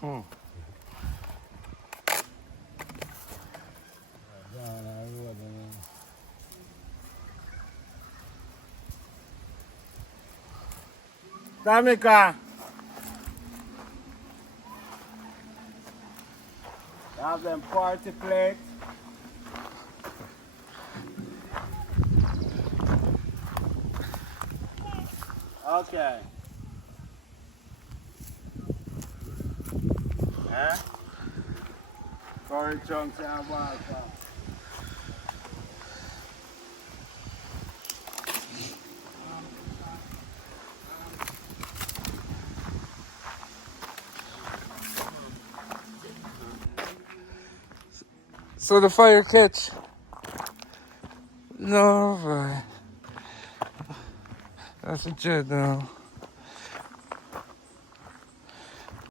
Hmm. Tamika, have them party plates. Okay. Eh? Curry chunks and water. So the fire catch. No, boy. That's a jet now.